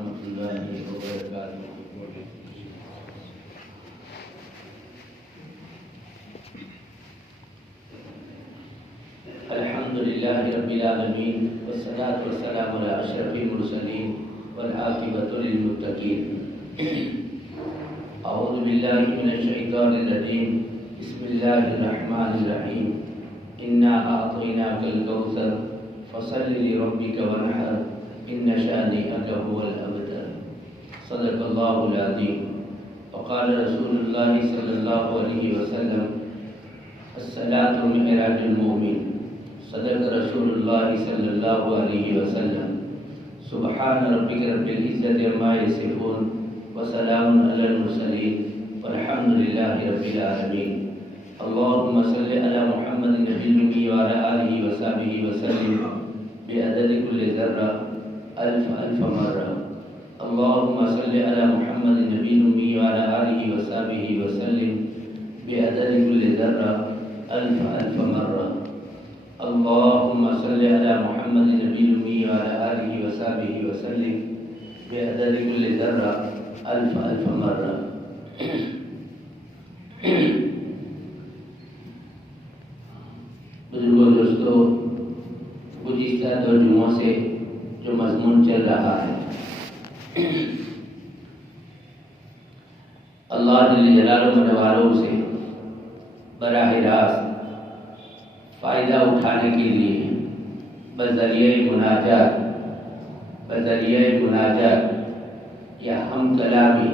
ورحمۃ اللہ وبرکاتہ۔ الحمد للہ رب العالمین والصلاة والسلام علی اشرف المرسلین والعاقبۃ للمتقین۔ اعوذ باللہ من الشیطان الرجیم، بسم اللہ الرحمن الرحیم۔ انا اعطیناک الکوثر فصل لربک وانحر ان شانئک هو الابتر۔ صدق اللہ العظیم۔ وقال رسول اللہ صلی اللہ علیہ وسلم الصلاۃ معراج المؤمن۔ صدق رسول اللہ صلی اللہ علیہ وسلم۔ سبحان ربک رب العزت عما یصفون وسلام علی المرسلین والحمد للہ رب العالمین۔ اللهم صل علی محمد النبی الأمی وعلی آلہ وصحبہ وسلم بعدد کل ذرہ الف مرہ۔ اللهم صل علی محمد النبی الأمی وعلی آلہ وصحبہ وسلم بعدد کل ذرہ الف مرہ۔ اللهم صل علی محمد النبی الأمی وعلی آلہ وصحبہ وسلم بعدد کل ذرہ الف مرہ۔ بزرگوں دوستو، گزشتہ 2 جمعوں سے جو مضمون چل رہا ہے، اللہ جل جلالہ و نوالہ سے براہ راست فائدہ اٹھانے کے لیے بذریعہ مناجات یا ہم کلامی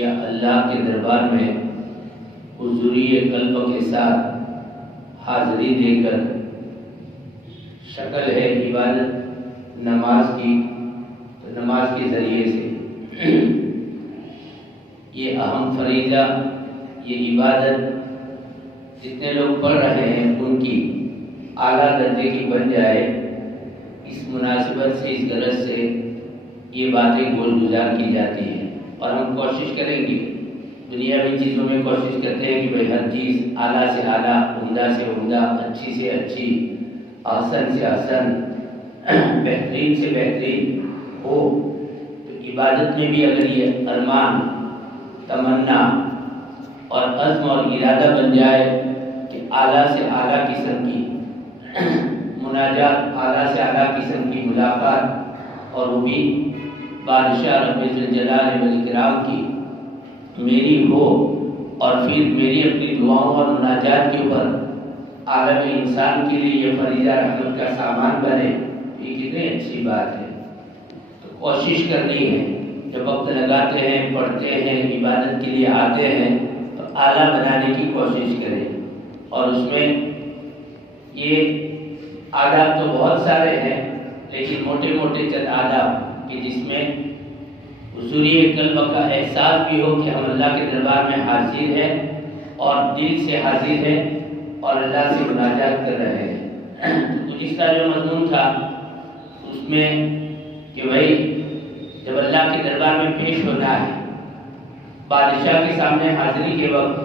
یا اللہ کے دربار میں حضوری قلب کے ساتھ حاضری دے کر، شکل ہے عبادت نماز کی، تو نماز کے ذریعے سے یہ اہم فریضہ، یہ عبادت جتنے لوگ پڑھ رہے ہیں ان کی اعلیٰ درجے کی بن جائے، اس مناسبت سے، اس غرض سے یہ باتیں گول گزار کی جاتی ہیں۔ اور ہم کوشش کریں گے، دنیاوی چیزوں میں کوشش کرتے ہیں کہ بھئی ہر چیز اعلیٰ سے اعلیٰ، عمدہ سے عمدہ، اچھی سے اچھی، احسن سے احسن، بہترین سے بہترین ہو۔ تو عبادت میں بھی اگر یہ ارمان، تمنا اور عزم اور ارادہ بن جائے کہ اعلیٰ سے اعلیٰ قسم کی مناجات، اعلیٰ سے اعلیٰ قسم کی ملاقات، اور وہ بھی بادشاہ رب ذوالجلال والاکرام کی میری ہو، اور پھر میری اپنی دعاؤں اور مناجات کے اوپر عالم انسان کے لیے یہ فریضہ رحمت کا سامان بنے، یہ کتنی اچھی بات ہے۔ تو کوشش کرنی ہے، جب وقت لگاتے ہیں، پڑھتے ہیں، عبادت کے لیے آتے ہیں، تو اعلیٰ بنانے کی کوشش کریں۔ اور اس میں یہ آداب تو بہت سارے ہیں، لیکن موٹے موٹے چند آداب کہ جس میں حضوری قلب کا احساس بھی ہو کہ ہم اللہ کے دربار میں حاضر ہیں اور دل سے حاضر ہیں اور اللہ سے مناجات کر رہے ہیں۔ تو گزشتہ جو مضمون تھا اس میں کہ بھائی جب اللہ کے دربار میں پیش ہونا ہے، بادشاہ کے سامنے حاضری کے وقت،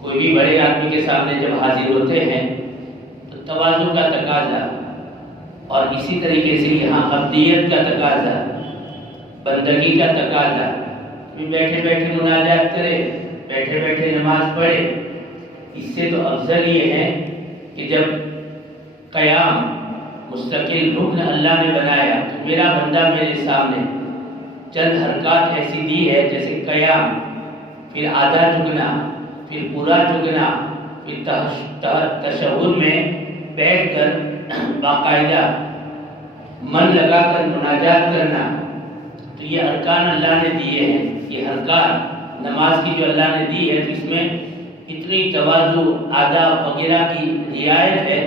کوئی بھی بڑے آدمی کے سامنے جب حاضر ہوتے ہیں تو تواضع کا تقاضا، اور اسی طریقے سے یہاں عبدیت کا تقاضا، بندگی کا تقاضا، بیٹھے بیٹھے مناجات کرے، بیٹھے بیٹھے نماز پڑھے۔ اس سے تو افضل یہ ہے کہ جب قیام مستقل رکن اللہ نے بنایا تو میرا بندہ میرے سامنے چند حرکات ایسی دی ہے، جیسے قیام، پھر آدھا جھکنا، پھر پورا جھکنا، پھر تشہد میں بیٹھ کر باقاعدہ من لگا کر مناجات کرنا۔ تو یہ ارکان اللہ نے دیے ہیں، یہ حرکات نماز کی جو اللہ نے دی ہے، تو اس میں اتنی تواضع، آداب وغیرہ کی رعایت ہے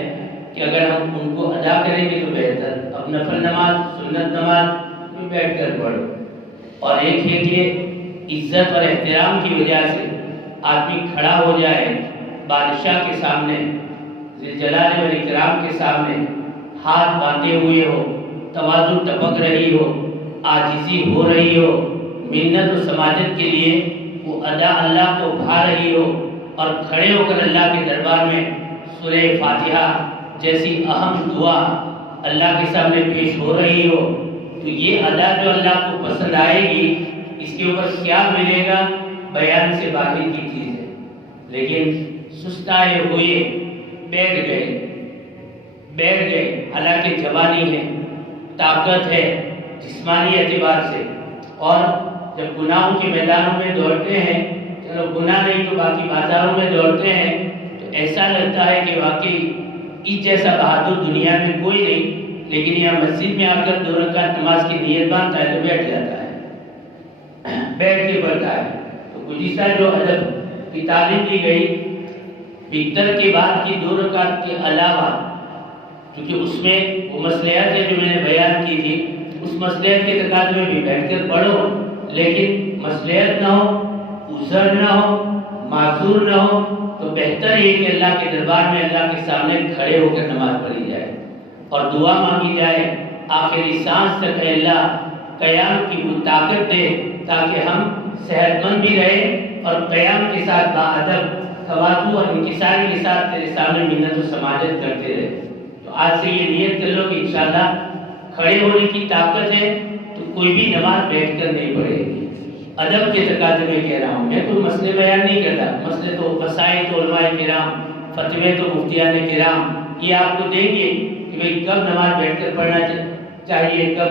کہ اگر ہم ان کو ادا کریں گے تو بہتر۔ اب نفل نماز، سنت نماز میں بیٹھ کر پڑھو، اور ایک ہے کہ عزت اور احترام کی وجہ سے آدمی کھڑا ہو جائے بادشاہ کے سامنے، ذوالجلال والاکرام کے سامنے، ہاتھ باندھے ہوئے ہو، تواضع ٹپک رہی ہو، عاجزی ہو رہی ہو، منت و سماجت کے لیے وہ ادا اللہ کو بھا رہی ہو، اور کھڑے ہو کر اللہ کے دربار میں سورہ فاتحہ جیسی اہم دعا اللہ کے سامنے پیش ہو رہی ہو، تو یہ ادا جو اللہ کو پسند آئے گی، اس کے اوپر کیا ملے گا؟ بیان سے باہر کی چیز ہے۔ لیکن سستائے ہوئے بیٹھ گئے، حالانکہ جوانی ہے، طاقت ہے جسمانی اعتبار سے، اور جب گناہوں کے میدانوں میں دوڑتے ہیں، چلو گناہ نہیں تو باقی بازاروں میں دوڑتے ہیں، تو ایسا لگتا ہے کہ واقعی اس جیسا بہادر دنیا میں کوئی نہیں، لیکن یہاں مسجد میں آ کر 2 رکعت نماز کی نیت باندھتا ہے تو بیٹھ جاتا ہے، بیٹھ کے پڑھتا ہے۔ تو گزشتہ جو ادب کی تعلیم دی گئی، فطر کے بعد کی 2 رکعت کے علاوہ، کیونکہ اس میں وہ مصلحت ہے جو میں نے بیان کی تھی، اس مصلحت کے تقاضے میں بھی بیٹھ کر پڑھو، لیکن مصلحت نہ ہو، عذر نہ ہو، معذور نہ ہو، تو بہتر یہ کہ اللہ کے دربار میں اللہ کے سامنے کھڑے ہو کر نماز پڑھی جائے اور دعا مانگی جائے آخری سانس تک، اے اللہ قیام کی وہ طاقت دے تاکہ ہم صحت مند بھی رہے اور قیام کے ساتھ باادب تواضع اور انکساری کے ساتھ تیرے سامنے منت و سماجت کرتے رہے۔ تو آج سے یہ نیت کر لو کہ انشاءاللہ کھڑے ہونے کی طاقت ہے تو کوئی بھی نماز بیٹھ کر نہیں پڑھے گی۔ ادب کے تقاضے میں کہہ رہا ہوں، میں کوئی مسئلے بیان نہیں کرتا، مسئلے تو مسائل تو علماء کرام، فتوے تو مفتیان کرام یہ آپ کو دیں گے کہ بھئی کب نماز بیٹھ کر پڑھنا چاہیے، کب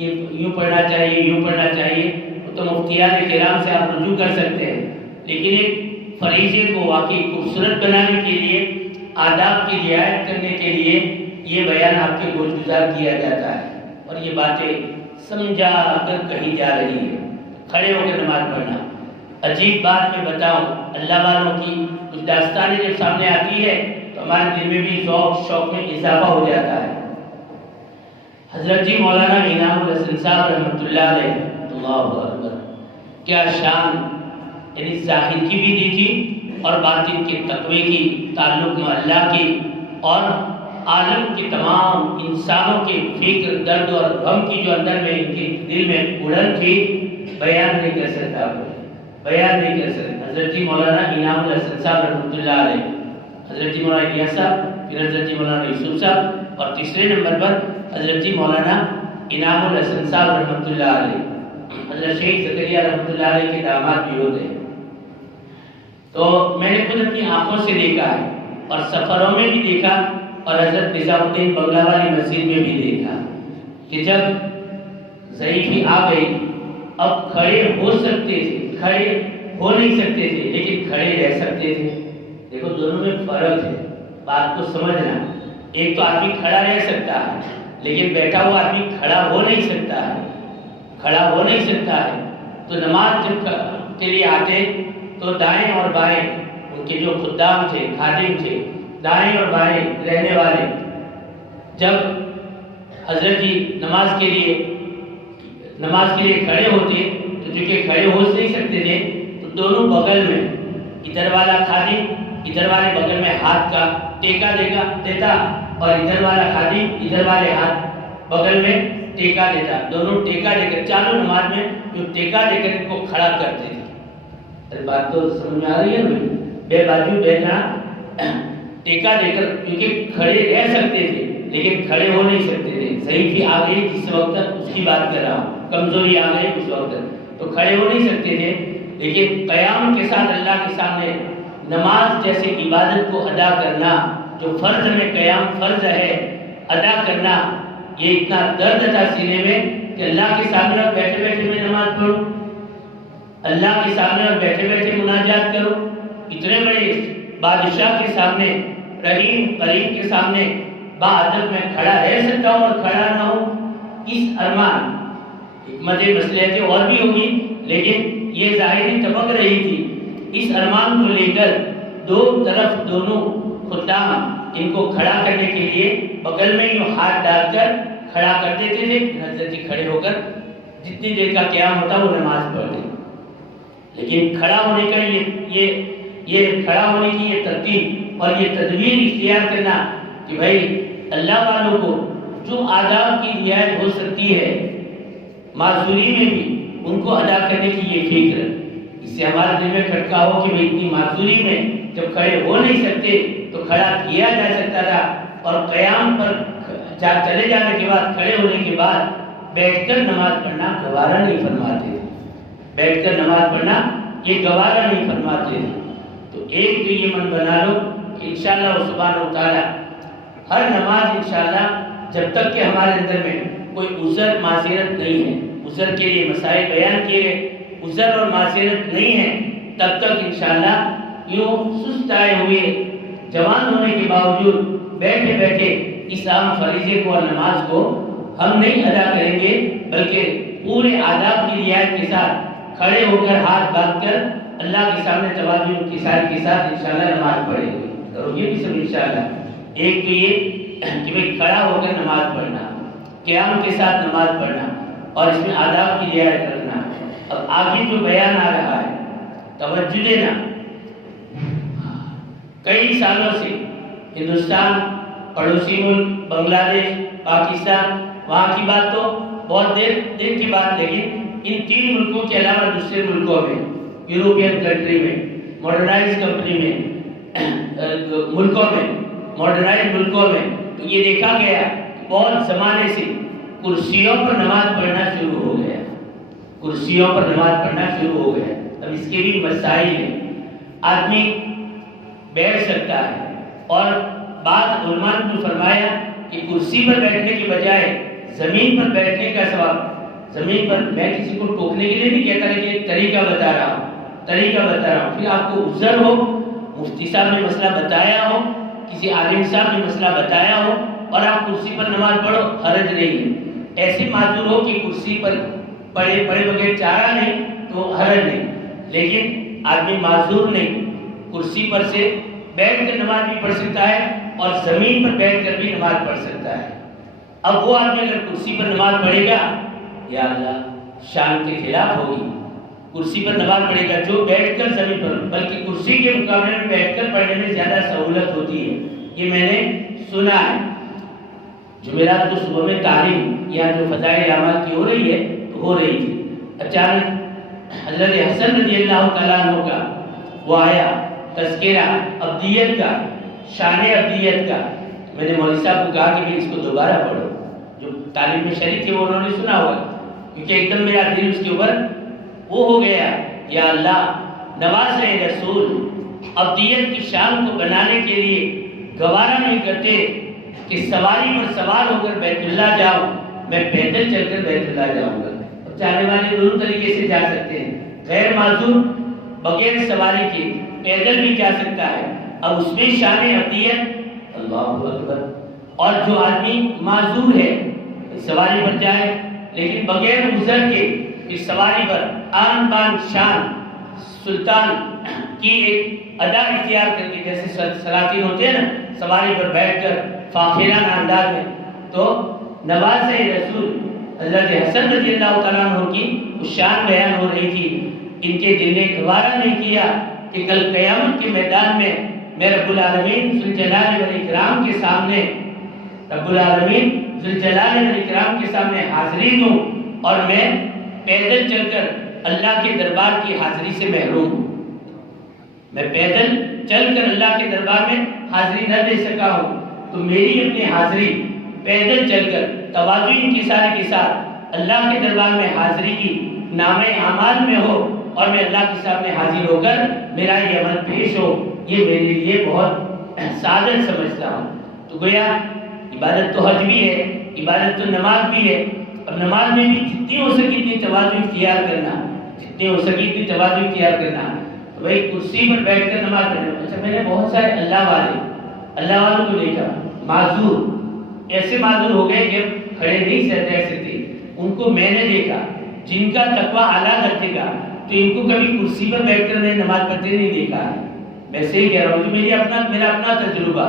یہ یوں پڑھنا چاہیے، یوں پڑھنا چاہیے، تو مفتیان کرام سے آپ رجوع کر سکتے ہیں۔ لیکن ایک فریضے کو واقعی خوبصورت بنانے کے لیے، آداب کی رعایت کرنے کے لیے یہ بیان آپ کے گوش گزار کیا جاتا ہے، اور یہ باتیں سمجھا کر کہی جا رہی ہے۔ کھڑے ہو کے نماز پڑھنا، عجیب بات میں بتاؤں، اللہ والوں کی کچھ داستانیں جب سامنے آتی ہے تو ہمارے دل میں بھی شوق میں اضافہ ہو جاتا ہے۔ حضرت جی مولانا انعام الحسن صاحب رحمۃ اللہ علیہ، اللہ اکبر، کیا شان، یعنی ظاہر کی بھی دی تھی اور باطن کے تقوی کی، تعلق میں اللہ کی، اور عالم کے تمام انسانوں کے فکر، درد اور غم کی جو اندر میں ان کے دل میں اڑن تھی، بیان نہیں کر سکتا، بیان نہیں کر سکتا۔ حضرت جی مولانا انعام الحسن صاحب رحمۃ اللہ علیہ، حضرت جی مولانا الیاس صاحب، پھر حضرت جی مولانا یوسف صاحب، اور تیسرے نمبر پر حضرت جی مولانا انعام الحسن صاحب رحمۃ اللہ علیہ، حضرت شیخ زکریا رحمۃ اللہ علیہ کے داماد بھی ہوتے ہیں۔ تو میں نے خود اپنی آنکھوں سے دیکھا ہے اور سفروں میں بھی دیکھا، اور حضرت نظام الدین بنگلہ والی مسجد میں بھی دیکھا کہ جب ضعیفی آ گئی، اب کھڑے ہو سکتے تھے، کھڑے ہو نہیں سکتے تھے لیکن کھڑے رہ سکتے تھے۔ دیکھو دونوں میں فرق ہے، بات کو سمجھنا۔ ایک تو آدمی کھڑا رہ سکتا ہے لیکن بیٹھا ہوا آدمی کھڑا ہو نہیں سکتا ہے، کھڑا ہو نہیں سکتا ہے۔ تو نماز جب کے لیے آتے تو دائیں اور بائیں ان کے جو خدام تھے، خادم تھے، دائیں اور بائیں رہنے والے، جب حضرت جی نماز کے لیے کھڑے ہوتے تو چونکہ کھڑے ہو نہیں سکتے تھے تو دونوں بغل میں، ادھر والا خادم ادھر والے بغل میں ہاتھ کا ٹیکا دیتا اور ادھر والا خادم ادھر والے ہاتھ بغل میں ٹیکا دیتا، دونوں ٹیکا دے کر چالو نماز میں جو ٹیکا دے کر ان کو کھڑا کرتے تھے۔ بات تو سمجھ میں آ رہی ہے بھائی؟ بے بازو بیٹھنا، ٹیکا دے کر، کیونکہ کھڑے رہ سکتے تھے لیکن کھڑے ہو نہیں سکتے تھے۔ ضعیفی آ گئی جس وقت اس کی بات کر رہا ہوں، کمزوری آ گئی اس وقت تو کھڑے ہو نہیں سکتے تھے، لیکن قیام کے ساتھ اللہ کے سامنے نماز جیسے عبادت کو ادا کرنا، جو فرض میں قیام فرض ہے ادا کرنا، یہ اتنا درد تھا سینے میں کہ اللہ کے سامنے بیٹھے بیٹھے میں نماز پڑھوں، اللہ کے سامنے بیٹھے بیٹھے مناجات کروں، اتنے بڑے بادشاہ کے سامنے، رحیم کریم کے سامنے باادب میں کھڑا رہ سکتا ہوں اور کھڑا نہ ہوں۔ اس ارمان، حکمت مصلحتیں اور بھی ہوگی لیکن یہ ظاہری ٹپک رہی تھی، اس ارمان کو لے کر دو طرف دونوں خدام ان کو کھڑا کرنے کے لیے بغل میں یوں ہاتھ ڈال کر کھڑا کر دیتے تھے۔ حضرت جی کھڑے ہو کر جتنی دیر کا قیام ہوتا وہ نماز پڑھتے، لیکن کھڑا ہونے کا یہ کھڑا ہونے کی یہ ترتیب اور یہ تدبیر اختیار کرنا کہ بھائی اللہ والوں کو جو آداب کی رعایت ہو سکتی ہے معذوری میں بھی ان کو ادا کرنے کی یہ فکر، اس سے ہمارے دل میں کھٹکا ہو کہ بھائی اتنی معذوری میں جب کھڑے ہو نہیں سکتے تو کھڑا کیا جا سکتا تھا، اور قیام پر چلے جانے کے بعد، کھڑے ہونے کے بعد بیٹھ کر نماز پڑھنا گوارا نہیں فرماتے تھے، بیٹھ کر نماز پڑھنا یہ گوارا نہیں فرماتے تھے۔ تو ایک تو یہ من بنا لو کہ انشاءاللہ سبحانہ و تعالی ہر نماز انشاءاللہ جب تک کہ ہمارے اندر میں کوئی عذر معذرت نہیں ہے، عذر کے لیے مسائل بیان کیے گئے، عذر اور معذرت نہیں ہے، تب تک انشاءاللہ یوں سست آئے ہوئے جوان ہونے کے باوجود بیٹھے بیٹھے اس عام فریضے کو اور نماز کو ہم نہیں ادا کریں گے، بلکہ پورے آداب کی رعایت کے ساتھ کھڑے ہو کر ہاتھ باندھ کر اللہ کے سامنے تواضع کی ساری کے ساتھ انشاءاللہ نماز پڑھیں گے۔ اور یہ بھی سب انشاءاللہ ایک تو یہ کہ بھئی کھڑا ہو کر نماز پڑھنا، قیام کے ساتھ نماز پڑھنا اور اس میں آداب کی رعایت رکھنا۔ اب آگے جو بیان آ رہا ہے توجہ دینا، کئی سالوں سے ہندوستان، پڑوسی ملک بنگلہ دیش، پاکستان، وہاں کی بات تو بہت دیر کی بات، لیکن ان تین ملکوں کے علاوہ دوسرے ملکوں میں، یوروپین کنٹری میں، ماڈرنائز کنٹری میں، ملکوں میں، ماڈرنائز ملکوں میں، تو یہ دیکھا گیا بہت زمانے سے کرسیوں پر نماز پڑھنا شروع ہو گیا، کرسیوں پر نماز پڑھنا شروع ہو گیا۔ اب اس کے بھی مسائل ہیں، آدمی بیٹھ سکتا ہے، اور بعض علماء نے فرمایا کہ کرسی پر بیٹھنے کے بجائے زمین پر بیٹھنے کا ثواب، زمین پر، میں کسی کو ٹوکنے کے لیے نہیں کہتا، لیکن ایک طریقہ بتا رہا ہوں، پھر آپ کو عذر ہو، مفتی صاحب نے مسئلہ بتایا ہو، کسی عالم صاحب نے مسئلہ بتایا ہو اور آپ کرسی پر نماز پڑھو، حرج نہیں ہے۔ ایسے معذور ہو کہ کرسی پر پڑھے بغیر چارہ نہیں تو حرج نہیں، لیکن آدمی معذور نہیں، کرسی پر سے بیٹھ کر نماز بھی پڑھ سکتا ہے اور زمین پر بیٹھ کر بھی نماز پڑھ سکتا ہے۔ اب وہ آدمی اگر کرسی پر نماز پڑھے گا، یا اللہ شان کے خلاف ہوگی، کرسی پر نماز پڑھے گا جو بیٹھ کر زمین پر، بلکہ کرسی کے مقابلے میں بیٹھ کر پڑھنے میں زیادہ سہولت ہوتی ہے، یہ میں نے سنا ہے۔ جمعرات کو صبح میں تعلیم یا جو فضائل اعمال کی ہو رہی ہے تو ہو رہی تھی، اچانک حضرت حسن رضی اللہ تعالیٰ عنہ کا وہ آیا تذکرہ ابدیت کا، شان ابدیت کا۔ میں نے مولوی صاحب کو کہا کہ بھی اس کو دوبارہ پڑھو، جو تعلیم میں شریک تھے وہ انہوں نے سنا ہوگا، کیونکہ ایک دم میرا دل اس کے اوپر وہ ہو گیا، یا اللہ نواز رسول ابدیت کی شان کو بنانے کے لیے گوارا نہیں کرتے کہ سواری پر سوار ہو کر بیت اللہ جاؤ، میں پیدل چل کر بیت اللہ جاؤں گا۔ اور چاہنے والے دونوں طریقے سے جا سکتے ہیں، غیر معذور بغیر سواری کے پیدل بھی جا سکتا ہے، اب اس میں شان ابدیت، اللہ اکبر۔ اور جو آدمی معذور ہے سواری پر جائے لیکن بغیر عذر کے اس سواری پر آن بان شان سلطان کی ایک ادا اختیار کر کے، جیسے سلاطین ہوتے ہیں نا سواری پر بیٹھ کر فاخرانہ انداز میں، تو نواز رسول حضرت حسن رضی اللہ تعالیٰ عنہ کی وہ شان بیان ہو رہی تھی۔ ان کے دل نے گوارا نہیں کیا کہ کل قیامت کے میدان میں میں رب العالمین ذوالجلال والاکرام کے سامنے، رب العالمین ذوالجلال والاکرام کے سامنے حاضری دوں اور میں پیدل چل کر اللہ کے دربار کی حاضری سے محروم ہوں، میں پیدل چل کر اللہ کے دربار میں حاضری نہ دے سکا ہوں، تو میری اپنی حاضری پیدل چل کر تواضع انکساری کے ساتھ اللہ کے دربار میں حاضری کی نامہ اعمال میں ہو اور میں اللہ کے سامنے حاضر ہو کر میرا یہ عمل پیش ہو، یہ میرے لیے بہت سعادت سمجھتا ہوں۔ تو گویا عبادت تو حج بھی ہے، عبادت تو نماز بھی ہے، اب نماز میں بھی جتنی ہو سکی اتنی تواضع اختیار کرنا، جتنی ہو سکی اتنی تواضع اختیار کرنا۔ تو بھائی کرسی پر بیٹھ کر نماز پڑھنا، اچھا میں نے بہت سارے اللہ والوں کو دیکھا، معذور ایسے معذور ہو گئے کہ کھڑے نہیں رہ سکتے، ان کو میں نے دیکھا جن کا تقویٰ اعلیٰ درجے کا، تو ان کو کبھی کرسی پر بیٹھ کر میں نماز پڑھتے نہیں دیکھا ہے، میں صحیح کہہ رہا ہوں، میرا اپنا تجربہ۔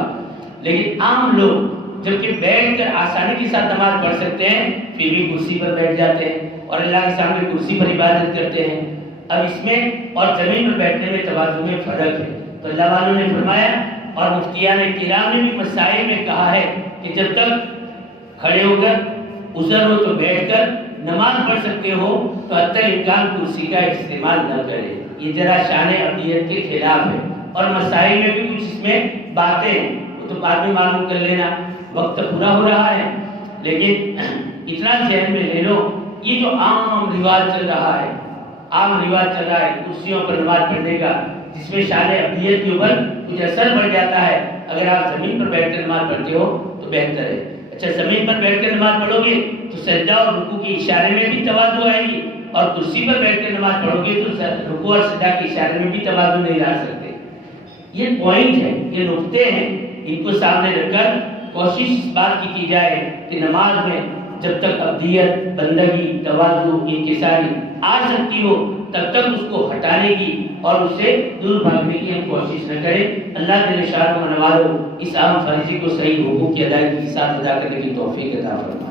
لیکن عام لوگ جبکہ بیٹھ کر آسانی کے ساتھ نماز پڑھ سکتے ہیں پھر بھی کرسی پر بیٹھ جاتے ہیں اور اللہ کے سامنے کرسی پر عبادت کرتے ہیں۔ اب اس میں اور زمین پر بیٹھنے میں تواضع میں فرق ہے، تو اللہ والوں نے فرمایا اور مفتیان کرام نے بھی مسائل میں کہا ہے کہ جب تک کھڑے ہو کر عذر ہو تو بیٹھ کر نماز پڑھ سکتے ہو تو حتی امکان کرسی کا استعمال نہ کرے، یہ ذرا شان ابدیت کے خلاف ہے۔ اور مسائل میں بھی کچھ اس میں باتیں ہیں، وہ تو بعد میں معلوم کر لینا، وقت پورا ہو رہا ہے، لیکن اتنا ذہن میں لے لو، یہ جو عام رواج چل رہا ہے، کرسیوں پر نماز پڑھنے کا، جس میں شان ابدیت کے اوپر کچھ اثر پڑ جاتا ہے، اگر آپ زمین پر بیٹھ کر نماز پڑھتے ہو تو بہتر ہے۔ اچھا، زمین پر بیٹھ کر نماز پڑھو گے تو سجدہ اور رکوع کے اشارے میں بھی تواضع آئے گی، اور کرسی پر بیٹھ کر نماز پڑھو گے تو رکوع اور سجدہ کے اشارے میں بھی تواضع نہیں لا سکتے۔ یہ پوائنٹ ہے، یہ نقطے ہیں، ان کو سامنے رکھ کر کوشش اس بات کی جائے کہ نماز میں جب تک ابدیت، بندگی، تواضع، انکساری آ سکتی ہو تب تک اس کو ہٹانے کی اور اس سے دور بھاگنے کی ہم کوشش نہ کریں۔ اللہ جل شانہ و نوالو اس عام فریضے کو صحیح حقوق کی ادائیگی کے ساتھ ادا کرنے کی توفیق عطا فرمائے۔